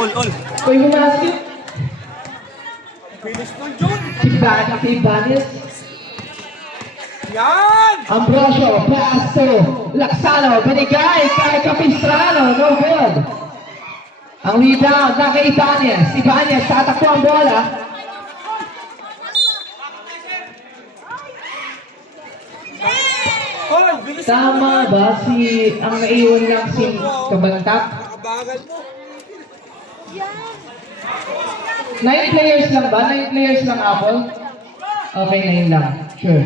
All. Kung yung basket, Finish nun, Jun. si Ibanez. Yan! Ambrosio, Pasto, Laksano, binigay kay Capistrano, no good. Ang rebound na kay Ibanez. Ibanez, tatakbo ang bola. All, bilis mo Tama naman. ba ang naiwan lang si Kabantak? Nakabagal mo. 9 players lang ba? 9 players lang, Apple? Okay, 9 lang. Sure.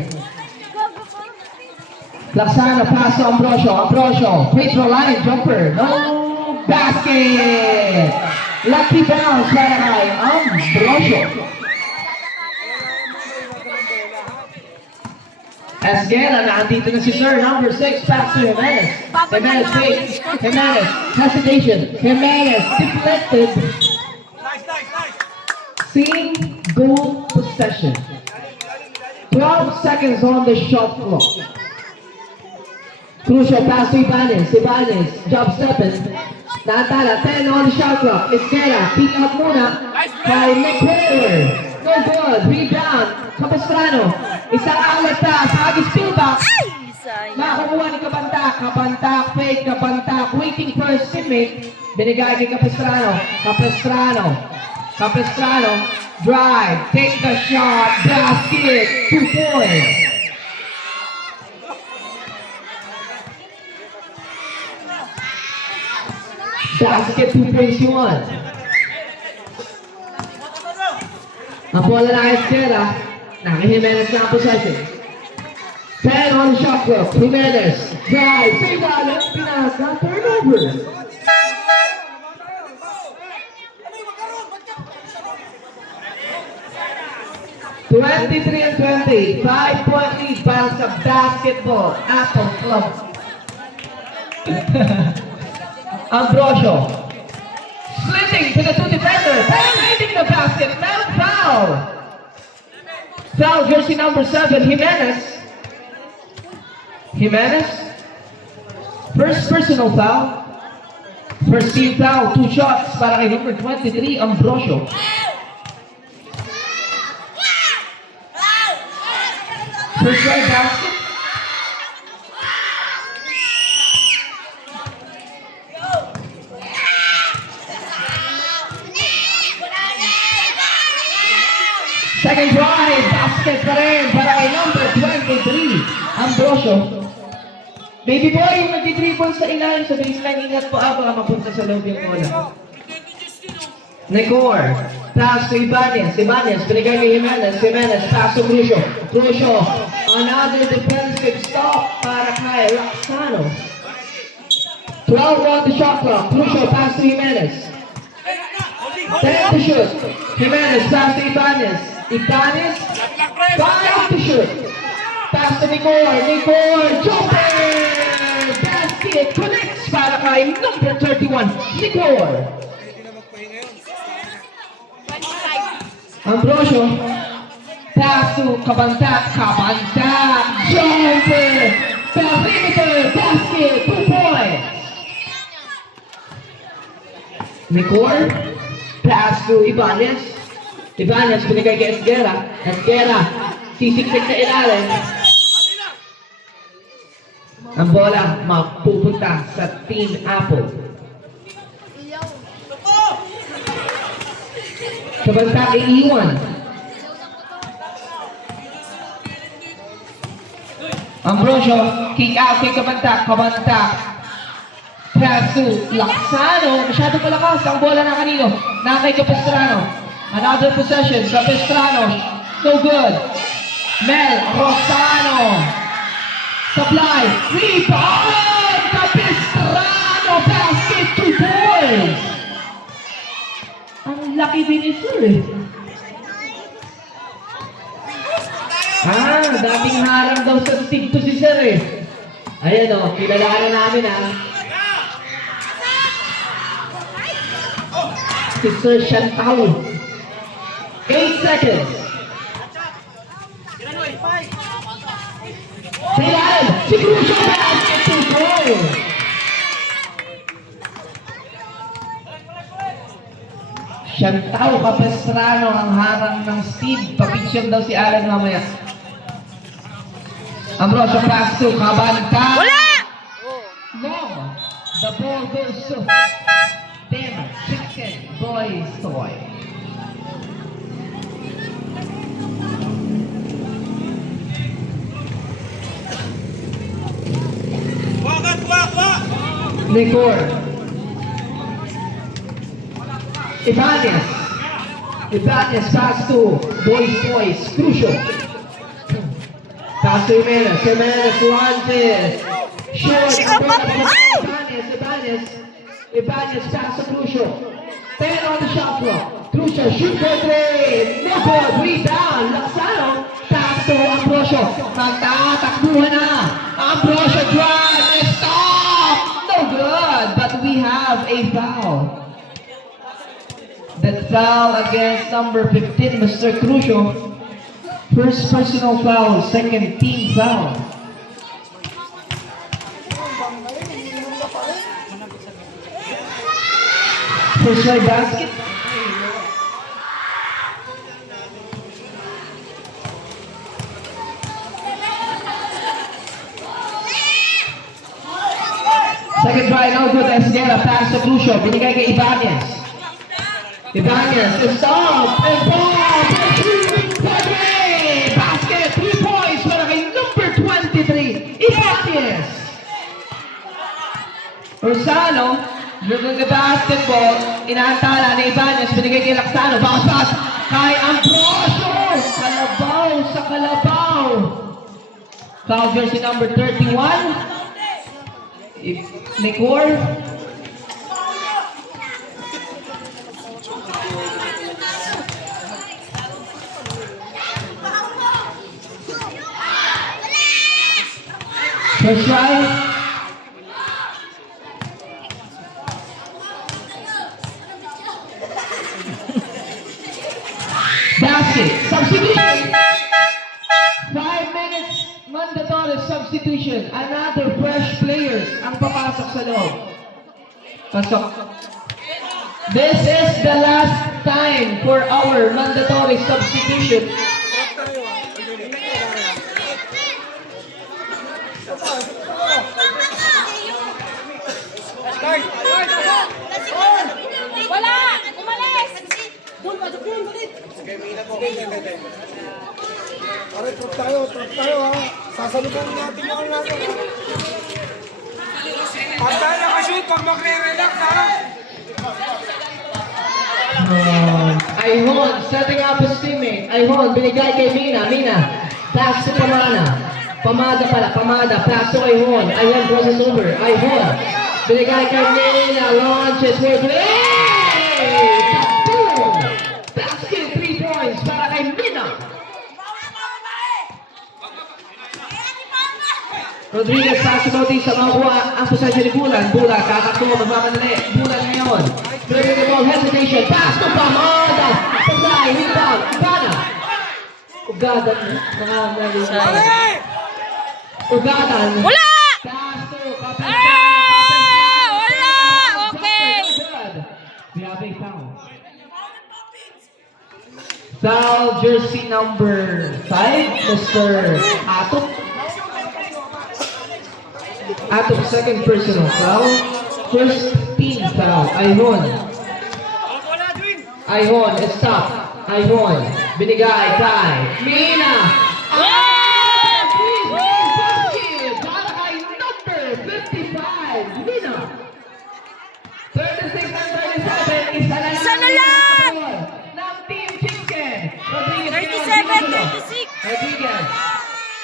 Laksano, paso, Ambrosio, free throw line, jumper, no basket! Lucky bounce para kay Ambrosio. Esguera, nandito na si Sir, number 6, pass to Jimenez. Jimenez, fake. Jimenez, hesitation. Jimenez, deflected. Nice. Single possession. 12 seconds on the shot clock. Crucial pass to Ibanez. Ibanez, job stepping. Naantala, 10 on the shot clock. Esguera, pick up muna. Kay McCoy. No good. Rebound. Capistrano. Isang outlet pass. Agis spill back. Nakakuha ni Kabantak, fake, Kabantak, waiting for his teammate. Binigay kay Capistrano, drive, take the shot, basket, 2 points. Basket, 2 points yun. Ang bola na Esquera, Jimenez na ang possession. 10 on the shot clock. Jimenez. Drive. Save ball. Pinasa. Turnover. (23 and 20). 5-point lead para sa basketball. Apple Club. Ambrosio. Slitting to the 2 defenders. Penetrating the basket. Now foul. Foul jersey number 7. Jimenez, first personal foul, first team foul, 2 shots para kay number 23, Ambrosio. First try basket. Second drive, basket pa rin para kay number 23, Ambrosio. Baby boy, yung nag-dribble sa ilalim sa baseline, ingat po baka mapunta sa loob yung bola. Necor, pass to Ibanez, binigay kay Jimenez, pass to Crucio, another defensive stop para kay Laksano. 12 on the shot clock, Crucio, pass to Jimenez. 10 to shoot, Jimenez, pass to Ibanez, 5 to shoot. Pass to Necor, jumper! Basket connects para kay number 31, Necor. Ambrosio, pass to Kabantak, jumper! Perimeter, basket, 2 points. Necor, pass to Ibanez, binigay kay Esguera, sisiksik na ilalim. Ang bola mapupunta sa Team Apple. Kabantak iiwan. Ambrosio, kick out kay Kabantak. Pass to Laksano. Masyado palakas ang bola na kanino. Na kay Capistrano. Another possession. Capistrano. No good. Mel Rosano. Supply. Rebound. Capistrano. Basket 2 points. Ang laki din ni Sir eh. Dating harang daw sa Steve to si Sir eh. Ayan o, kilala ka na namin Si Sir Chantal. 8 seconds. Kailan? Si Crucio basket 2 points. Chantal Capistrano ang harang ng Steve. Papicture daw si Alan mamaya. Ambrosio pass to Cabanta. Wala! Long. The ball goes to them. Chicken Boys Toy. Wagat, wak! Nicor. Ibanez. Ibanez pass to Boys. Crucial. Pass to Jimenez. Jimenez launches. Short. Ibanez pass to Crucial. 10 on the shot clock. Crucial shoot for 3. No good. Rebound. Laksano. Pass to Ambrosio. Magtatakbuhan na. Ambrosio drive. Stop. No good. But we have a foul. That foul against number 15, Mr. Crucio. First personal foul, second team foul. First try basket. Second try, no good. Esguera, pass to Crucio. Binigay kay Ibanez. Ibanez, stop! And ball! Basket, 3 points para kay number 23, Ibanez. Rosano, dribble the basketball, inaantala ni Ibanez, binigay kay Laksano, bounce pass kay Ambrosio! Kalabaw sa kalabaw! Foul jersey number 31, Nicor. First try. Basket. Substitution. 5 minutes mandatory substitution. Another fresh players ang papasok sa loob. Pasok. This is the last time for our mandatory substitution. Wala! Umalis! Pare, trap tayo ha. Sasalukan natin yung ano natin. Pag tayo nakashoot, pag magre-relax ha. Ayhon, setting up his teammate. Ayhon, binigay kay Mina. Pass to Pamada. Pamada, pass to Ayhon. Ayhon crosses over. Ayhon, binigay kay Mina. Launches for play! Boom! Basket, 3 points para kay Mina. Rodriguez, pass to Bautista. Makuha ang possession ni Bulan. Bulan, kakakuha, magmamadali. Bulan ngayon. Dribbling the ball, hesitation. Pass to Pamada. Pasay, rebound. Ugana. Ugadan. Ugadan. Wala! Pass to Kapitana. Ah! Wala! Okay! We have a foul. Foul jersey number 5, Mr. Atok. Atok, second personal foul. First team foul. Ayhon, stop. Ayhon, binigay kay Mina. Basket para kay number 55, Mina. 36 and 37, isa na lang ng Team Chicken. Rodriguez, 37, 36. Rodriguez,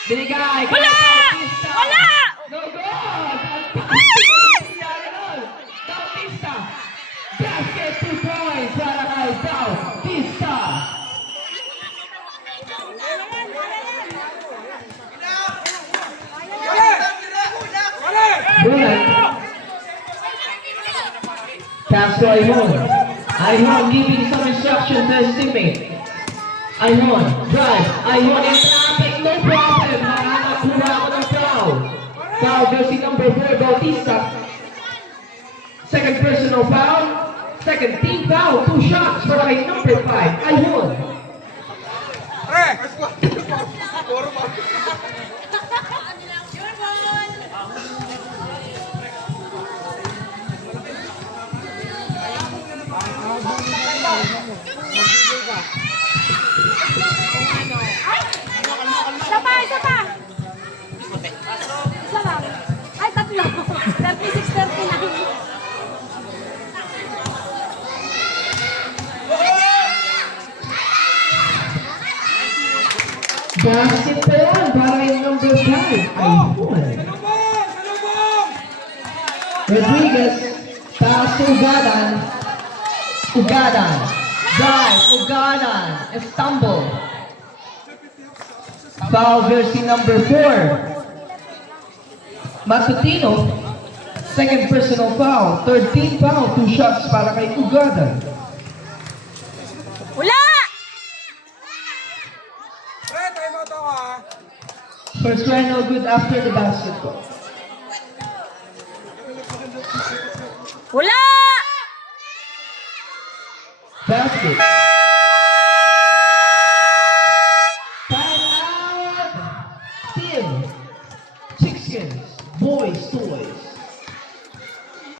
binigay kay Wala! Bautista. Wala! No good! Bautista. Basket, 2 points para kay Bautista. Bulan. Pass to Ayhon. Ayhon giving some instruction to his teammate. Ayhon, drive. Ayhon in traffic, no problem. Nakakuha ako ng foul. Foul jersey number 4, Bautista. Second personal foul. Second team foul, 2 shots para kay number 5, Ayun. Isa pa, isa pa. Isa lang. Ay, tatlo. 36, 39. Basketball para kay number 5, Ayun. Rodriguez, pass to Ugadan. Ugadan, drive, Ugadan, stumble. Foul jersey number 4. Matutino, second personal foul. Third team foul, 2 shots para kay Ugadan. Wala! First try no good after the basketball. Wala! Basket.